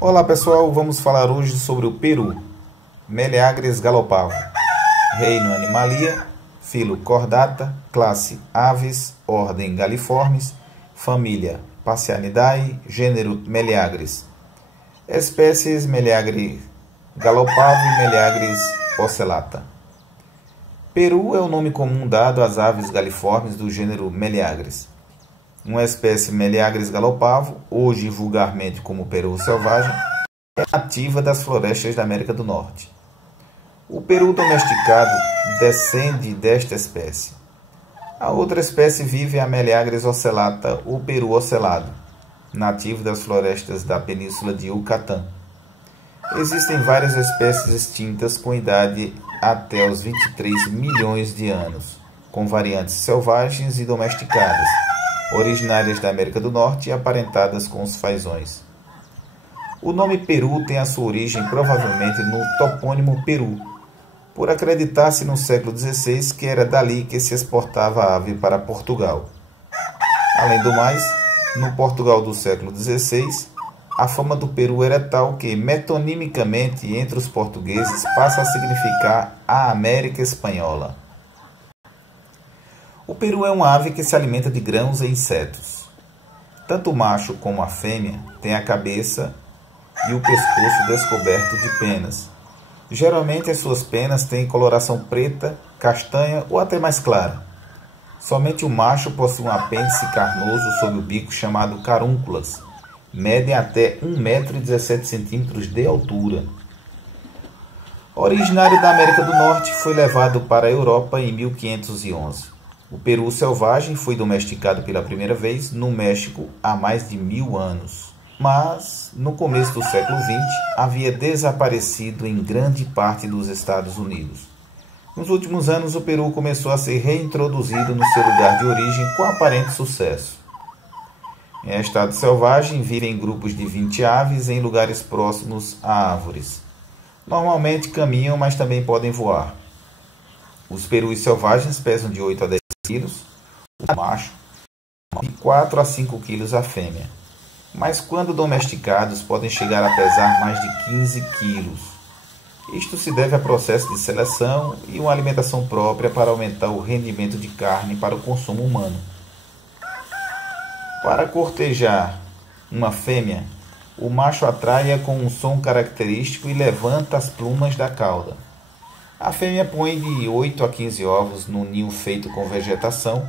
Olá pessoal, vamos falar hoje sobre o peru, Meleagris galopavo, reino Animalia, filo Chordata, classe Aves, ordem Galliformes, família Phasianidae, gênero Meleagris, espécies Meleagris galopavo e Meleagris ocellata. Peru é o nome comum dado às aves galiformes do gênero Meleagris. Uma espécie Meleagris galopavo, hoje vulgarmente como peru selvagem, é nativa das florestas da América do Norte. O peru domesticado descende desta espécie. A outra espécie vive a Meleagris ocellata, ou peru ocelado, nativo das florestas da península de Yucatán. Existem várias espécies extintas com idade até os 23 milhões de anos, com variantes selvagens e domesticadas, originárias da América do Norte e aparentadas com os fazões. O nome peru tem a sua origem provavelmente no topônimo Peru, por acreditar-se no século XVI que era dali que se exportava a ave para Portugal. Além do mais, no Portugal do século XVI, a fama do peru era tal que, metonimicamente entre os portugueses, passa a significar a América Espanhola. O peru é uma ave que se alimenta de grãos e insetos. Tanto o macho como a fêmea têm a cabeça e o pescoço descoberto de penas. Geralmente as suas penas têm coloração preta, castanha ou até mais clara. Somente o macho possui um apêndice carnoso sob o bico chamado carúnculas. Medem até 1,17 m de altura. Originário da América do Norte, foi levado para a Europa em 1511. O peru selvagem foi domesticado pela primeira vez no México há mais de 1000 anos, mas no começo do século XX havia desaparecido em grande parte dos Estados Unidos. Nos últimos anos, o peru começou a ser reintroduzido no seu lugar de origem com aparente sucesso. Em estado selvagem, vivem em grupos de 20 aves em lugares próximos a árvores. Normalmente caminham, mas também podem voar. Os perus selvagens pesam de 8 a 10 quilos, o macho, e 4 a 5 quilos a fêmea. Mas quando domesticados, podem chegar a pesar mais de 15 quilos. Isto se deve a processo de seleção e uma alimentação própria para aumentar o rendimento de carne para o consumo humano. Para cortejar uma fêmea, o macho atrai-a com um som característico e levanta as plumas da cauda. A fêmea põe de 8 a 15 ovos no ninho feito com vegetação,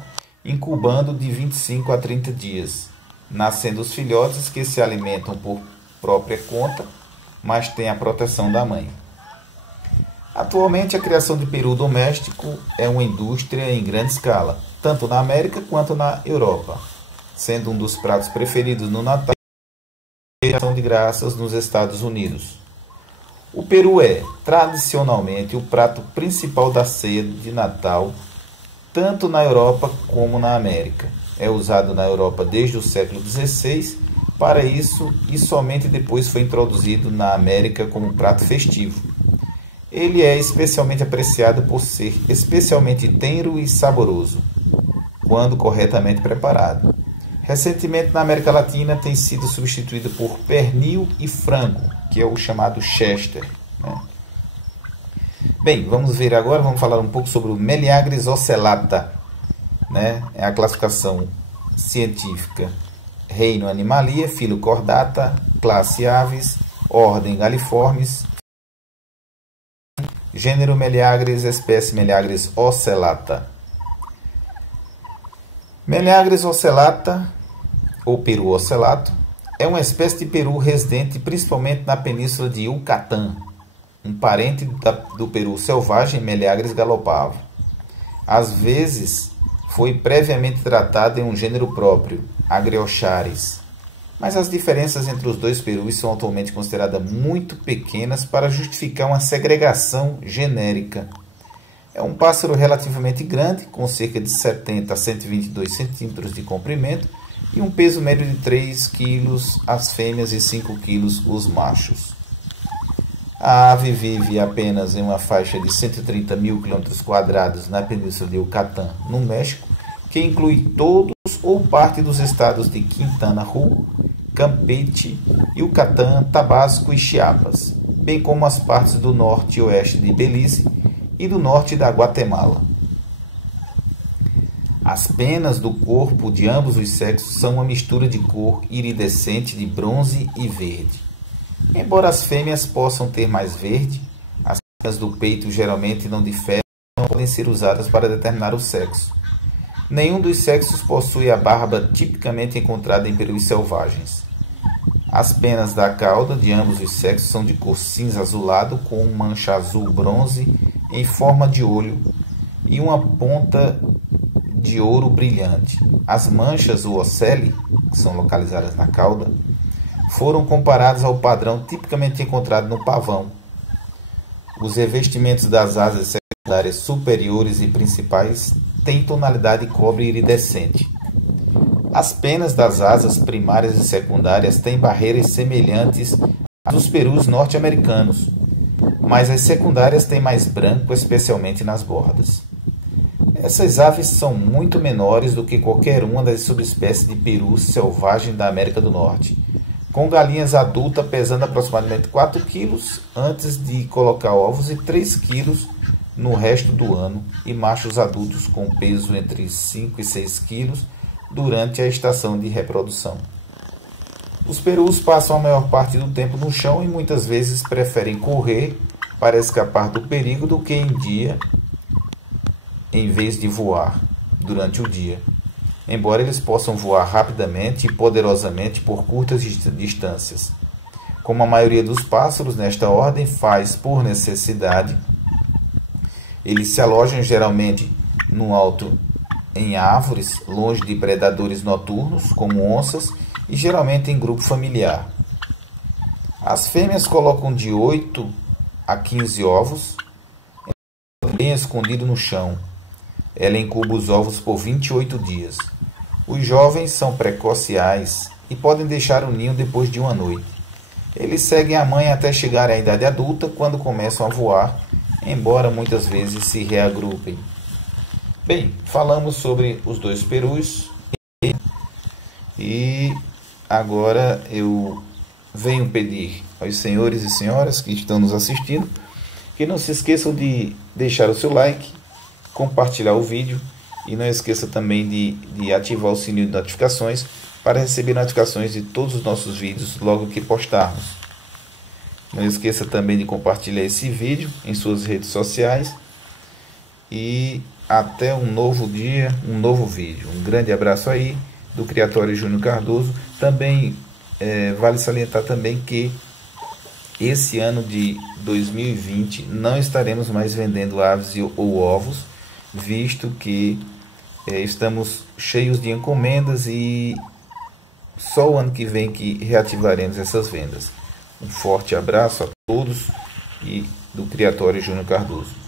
incubando de 25 a 30 dias, nascendo os filhotes que se alimentam por própria conta, mas têm a proteção da mãe. Atualmente, a criação de peru doméstico é uma indústria em grande escala, tanto na América quanto na Europa, sendo um dos pratos preferidos no Natal e ação de graças nos Estados Unidos. O peru é, tradicionalmente, o prato principal da ceia de Natal, tanto na Europa como na América. É usado na Europa desde o século XVI para isso e somente depois foi introduzido na América como prato festivo. Ele é especialmente apreciado por ser especialmente tenro e saboroso, quando corretamente preparado. Recentemente, na América Latina, tem sido substituído por pernil e frango, que é o chamado Chester. Bem, vamos falar um pouco sobre o Meleagris ocellata. É a classificação científica. Reino Animalia, filo Chordata, classe Aves, ordem Galliformes, gênero Meleagris, espécie Meleagris ocellata. Meleagris ocellata, ou peru ocellato, é uma espécie de peru residente principalmente na península de Yucatán, um parente do peru selvagem Meleagris galopavo. Às vezes, foi previamente tratado em um gênero próprio, Agriocharis, mas as diferenças entre os dois perus são atualmente consideradas muito pequenas para justificar uma segregação genérica. É um pássaro relativamente grande, com cerca de 70 a 122 centímetros de comprimento e um peso médio de 3 kg as fêmeas e 5 kg os machos. A ave vive apenas em uma faixa de 130 mil km² na península de Yucatán, no México, que inclui todos ou parte dos estados de Quintana Roo, Campeche, Yucatán, Tabasco e Chiapas, bem como as partes do norte e oeste de Belize e do norte da Guatemala. As penas do corpo de ambos os sexos são uma mistura de cor iridescente de bronze e verde. Embora as fêmeas possam ter mais verde, as penas do peito geralmente não diferem e não podem ser usadas para determinar o sexo. Nenhum dos sexos possui a barba tipicamente encontrada em perus selvagens. As penas da cauda de ambos os sexos são de cor cinza azulado com mancha azul bronze em forma de olho e uma ponta de ouro brilhante. As manchas, o ocelli, que são localizadas na cauda, foram comparadas ao padrão tipicamente encontrado no pavão. Os revestimentos das asas secundárias superiores e principais têm tonalidade cobre iridescente. As penas das asas primárias e secundárias têm barreiras semelhantes às dos perus norte-americanos, mas as secundárias têm mais branco, especialmente nas bordas. Essas aves são muito menores do que qualquer uma das subespécies de peru selvagem da América do Norte, com galinhas adultas pesando aproximadamente 4 kg antes de colocar ovos e 3 kg no resto do ano, e machos adultos com peso entre 5 e 6 kg durante a estação de reprodução. Os perus passam a maior parte do tempo no chão e muitas vezes preferem correr para escapar do perigo do que em dia, em vez de voar durante o dia, embora eles possam voar rapidamente e poderosamente por curtas distâncias. Como a maioria dos pássaros nesta ordem faz por necessidade, eles se alojam geralmente no alto em árvores, longe de predadores noturnos, como onças, e geralmente em grupo familiar. As fêmeas colocam de 8 a 15 ovos, bem escondido no chão. Ela incuba os ovos por 28 dias. Os jovens são precociais e podem deixar o ninho depois de uma noite. Eles seguem a mãe até chegar à idade adulta, quando começam a voar, embora muitas vezes se reagrupem. Bem, falamos sobre os dois perus e agora eu venho pedir aos senhores e senhoras que estão nos assistindo que não se esqueçam de deixar o seu like, compartilhar o vídeo e não esqueça também de ativar o sininho de notificações para receber notificações de todos os nossos vídeos logo que postarmos. Não esqueça também de compartilhar esse vídeo em suas redes sociais e até um novo dia, um novo vídeo. Um grande abraço aí do Criatório Júnior Cardoso. Também vale salientar também que esse ano de 2020 não estaremos mais vendendo aves ou ovos, visto que estamos cheios de encomendas e só o ano que vem que reativaremos essas vendas. Um forte abraço a todos e do Criatório Júnior Cardoso.